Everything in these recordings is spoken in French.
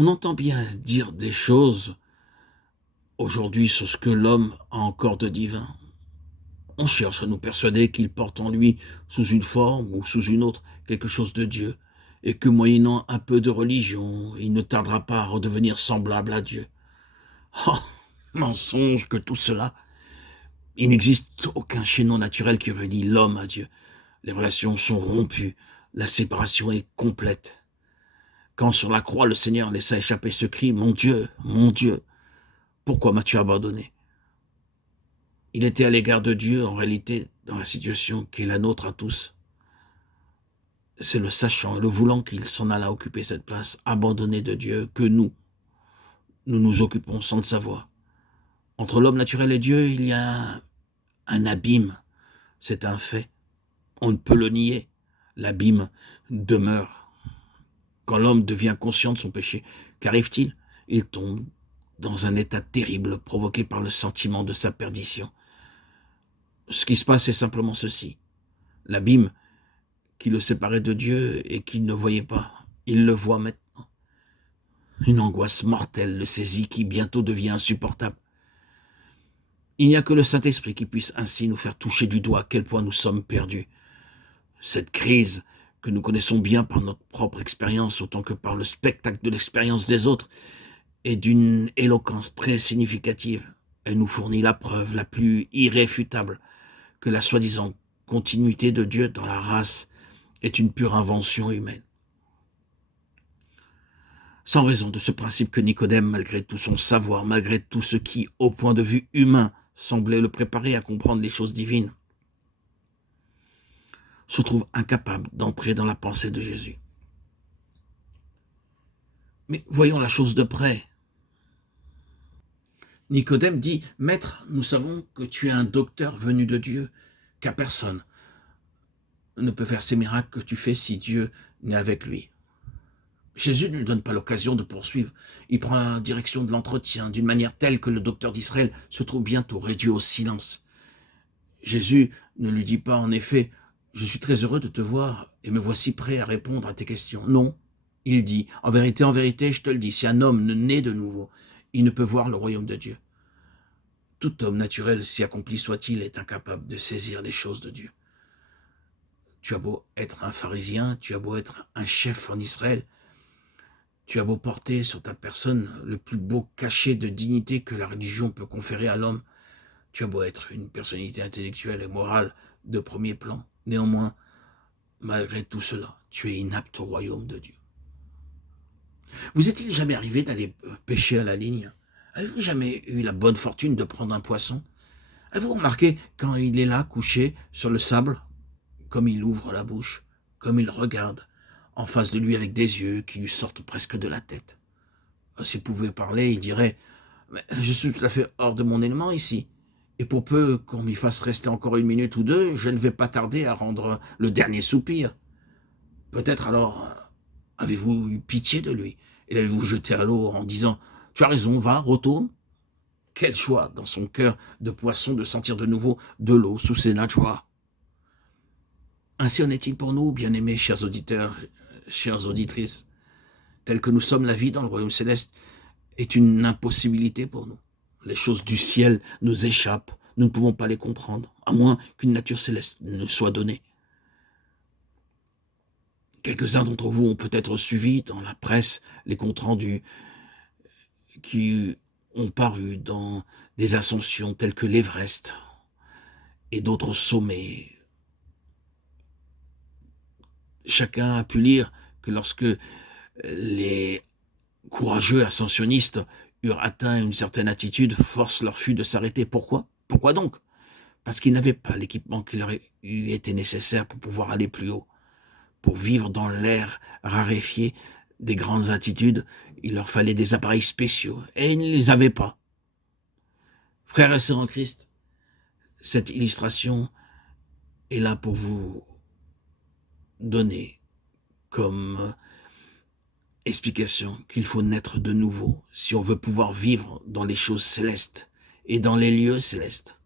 On entend bien dire des choses aujourd'hui sur ce que l'homme a encore de divin. On cherche à nous persuader qu'il porte en lui, sous une forme ou sous une autre, quelque chose de Dieu, et que moyennant un peu de religion, il ne tardera pas à redevenir semblable à Dieu. Oh, mensonge que tout cela! Il n'existe aucun chaînon naturel qui relie l'homme à Dieu. Les relations sont rompues, la séparation est complète. Quand sur la croix le Seigneur laissa échapper ce cri, mon Dieu, pourquoi m'as-tu abandonné? Il était à l'égard de Dieu, en réalité, dans la situation qui est la nôtre à tous. C'est le sachant et le voulant qu'il s'en alla occuper cette place, abandonné de Dieu, que nous nous occupons sans le savoir. Entre l'homme naturel et Dieu, il y a un abîme, c'est un fait. On ne peut le nier. L'abîme demeure. Quand l'homme devient conscient de son péché, qu'arrive-t-il? Il tombe dans un état terrible provoqué par le sentiment de sa perdition. Ce qui se passe est simplement ceci. L'abîme qui le séparait de Dieu et qu'il ne voyait pas, il le voit maintenant. Une angoisse mortelle le saisit qui bientôt devient insupportable. Il n'y a que le Saint-Esprit qui puisse ainsi nous faire toucher du doigt à quel point nous sommes perdus. Cette crise que nous connaissons bien par notre propre expérience autant que par le spectacle de l'expérience des autres est d'une éloquence très significative. Elle nous fournit la preuve la plus irréfutable que la soi-disant continuité de Dieu dans la race est une pure invention humaine. Sans raison de ce principe que Nicodème, malgré tout son savoir, malgré tout ce qui, au point de vue humain, semblait le préparer à comprendre les choses divines, se trouve incapable d'entrer dans la pensée de Jésus. Mais voyons la chose de près. Nicodème dit, « Maître, nous savons que tu es un docteur venu de Dieu, car personne ne peut faire ces miracles que tu fais si Dieu n'est avec lui. » Jésus ne lui donne pas l'occasion de poursuivre. Il prend la direction de l'entretien d'une manière telle que le docteur d'Israël se trouve bientôt réduit au silence. Jésus ne lui dit pas, en effet, « Je suis très heureux de te voir et me voici prêt à répondre à tes questions. » Non, il dit, « En vérité, je te le dis, si un homme ne naît de nouveau, il ne peut voir le royaume de Dieu. » Tout homme naturel, si accompli soit-il, est incapable de saisir les choses de Dieu. Tu as beau être un pharisien, tu as beau être un chef en Israël, tu as beau porter sur ta personne le plus beau cachet de dignité que la religion peut conférer à l'homme, tu as beau être une personnalité intellectuelle et morale de premier plan, néanmoins, malgré tout cela, tu es inapte au royaume de Dieu. Vous est-il jamais arrivé d'aller pêcher à la ligne? Avez-vous jamais eu la bonne fortune de prendre un poisson? Avez-vous remarqué quand il est là, couché sur le sable, comme il ouvre la bouche, comme il regarde en face de lui avec des yeux qui lui sortent presque de la tête? S'il pouvait parler, il dirait « Je suis tout à fait hors de mon élément ici, et pour peu qu'on m'y fasse rester encore une minute ou deux, je ne vais pas tarder à rendre le dernier soupir. » Peut-être alors avez-vous eu pitié de lui et l'avez-vous jeté à l'eau en disant « Tu as raison, va, retourne ?» Quelle joie dans son cœur de poisson de sentir de nouveau de l'eau sous ses nageoires. Ainsi en est-il pour nous, bien-aimés, chers auditeurs, chères auditrices. Tel que nous sommes, la vie dans le royaume céleste est une impossibilité pour nous. Les choses du ciel nous échappent, nous ne pouvons pas les comprendre, à moins qu'une nature céleste nous soit donnée. Quelques-uns d'entre vous ont peut-être suivi dans la presse les comptes rendus qui ont paru dans des ascensions telles que l'Everest et d'autres sommets. Chacun a pu lire que lorsque les courageux ascensionnistes eurent atteint une certaine altitude, force leur fut de s'arrêter. Pourquoi? Pourquoi donc? Parce qu'ils n'avaient pas l'équipement qui leur eût été nécessaire pour pouvoir aller plus haut. Pour vivre dans l'air raréfié des grandes altitudes, il leur fallait des appareils spéciaux, et ils ne les avaient pas. Frères et sœurs en Christ, cette illustration est là pour vous donner comme explication qu'il faut naître de nouveau si on veut pouvoir vivre dans les choses célestes et dans les lieux célestes,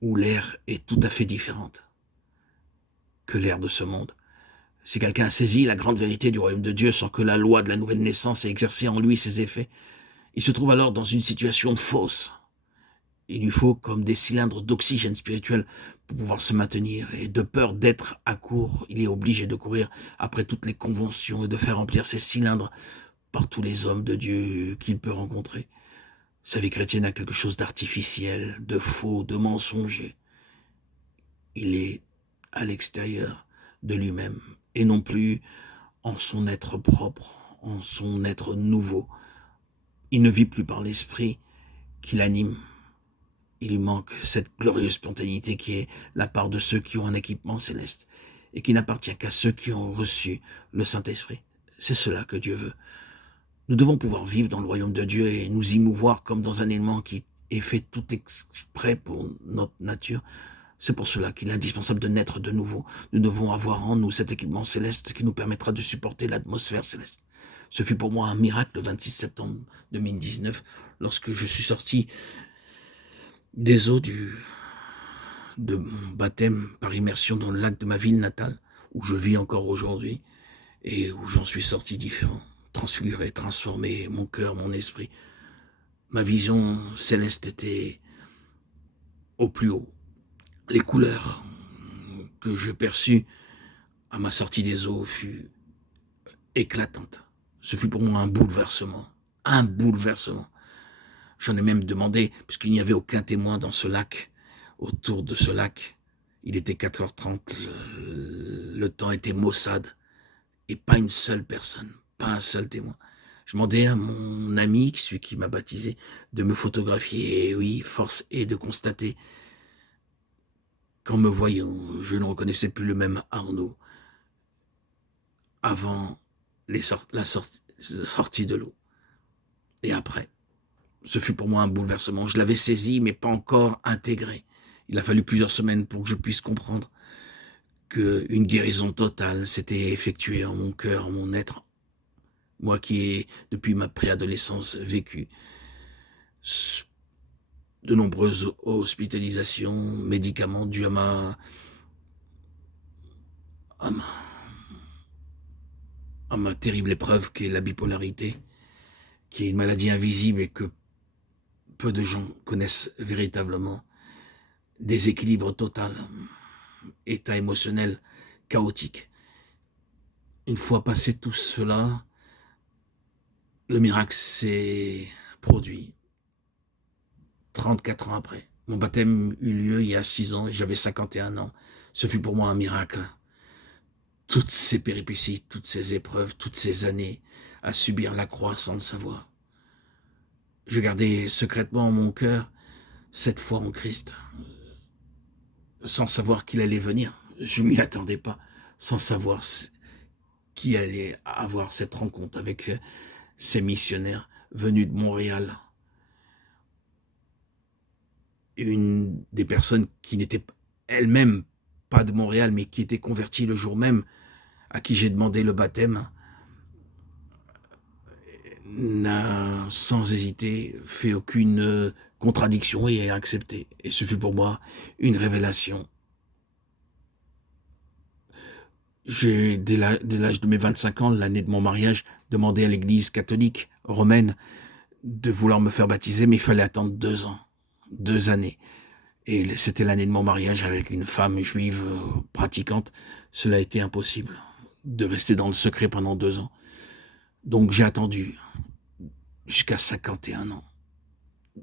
où l'air est tout à fait différente que l'air de ce monde. Si quelqu'un a saisi la grande vérité du royaume de Dieu sans que la loi de la nouvelle naissance ait exercé en lui ses effets, il se trouve alors dans une situation fausse. Il lui faut comme des cylindres d'oxygène spirituel pour pouvoir se maintenir. Et de peur d'être à court, il est obligé de courir après toutes les conventions et de faire remplir ces cylindres par tous les hommes de Dieu qu'il peut rencontrer. Sa vie chrétienne a quelque chose d'artificiel, de faux, de mensonger. Il est à l'extérieur de lui-même et non plus en son être propre, en son être nouveau. Il ne vit plus par l'esprit qui l'anime. Il lui manque cette glorieuse spontanéité qui est la part de ceux qui ont un équipement céleste et qui n'appartient qu'à ceux qui ont reçu le Saint-Esprit. C'est cela que Dieu veut. Nous devons pouvoir vivre dans le royaume de Dieu et nous y mouvoir comme dans un élément qui est fait tout exprès pour notre nature. C'est pour cela qu'il est indispensable de naître de nouveau. Nous devons avoir en nous cet équipement céleste qui nous permettra de supporter l'atmosphère céleste. Ce fut pour moi un miracle le 26 septembre 2019 lorsque je suis sorti des eaux de mon baptême par immersion dans le lac de ma ville natale, où je vis encore aujourd'hui, et où j'en suis sorti différent, transfiguré, transformé, mon cœur, mon esprit. Ma vision céleste était au plus haut. Les couleurs que je perçus à ma sortie des eaux furent éclatantes. Ce fut pour moi un bouleversement. Un bouleversement. J'en ai même demandé, puisqu'il n'y avait aucun témoin dans ce lac, autour de ce lac. Il était 4h30, le temps était maussade, et pas une seule personne, pas un seul témoin. Je demandais à mon ami, celui qui m'a baptisé, de me photographier, et oui, force est de constater qu'en me voyant, je ne reconnaissais plus le même Arnaud avant la sortie de l'eau. Et après, ce fut pour moi un bouleversement. Je l'avais saisi, mais pas encore intégré. Il a fallu plusieurs semaines pour que je puisse comprendre qu'une guérison totale s'était effectuée en mon cœur, en mon être. Moi qui ai, depuis ma préadolescence, vécu de nombreuses hospitalisations, médicaments dus à ma terrible épreuve qu'est la bipolarité, qui est une maladie invisible et que peu de gens connaissent véritablement. Déséquilibre total, état émotionnel chaotique. Une fois passé tout cela, le miracle s'est produit 34 ans après. Mon baptême eut lieu il y a 6 ans et j'avais 51 ans. Ce fut pour moi un miracle. Toutes ces péripéties, toutes ces épreuves, toutes ces années à subir la croix sans le savoir. Je gardais secrètement en mon cœur cette foi en Christ, sans savoir qu'il allait venir. Je m'y attendais pas, sans savoir qui allait avoir cette rencontre avec ces missionnaires venus de Montréal. Une des personnes qui n'était elle-même pas de Montréal, mais qui était convertie le jour même, à qui j'ai demandé le baptême, n'a sans hésiter fait aucune contradiction et a accepté. Et ce fut pour moi une révélation. J'ai, dès l'âge de mes 25 ans, l'année de mon mariage, demandé à l'église catholique romaine de vouloir me faire baptiser, mais il fallait attendre 2 ans, 2 années. Et c'était l'année de mon mariage avec une femme juive pratiquante. Cela a été impossible de rester dans le secret pendant 2 ans. Donc j'ai attendu jusqu'à 51 ans.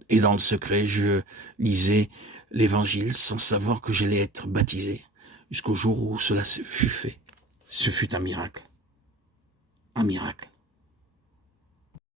Et dans le secret, je lisais l'évangile sans savoir que j'allais être baptisé, jusqu'au jour où cela fut fait. Ce fut un miracle. Un miracle.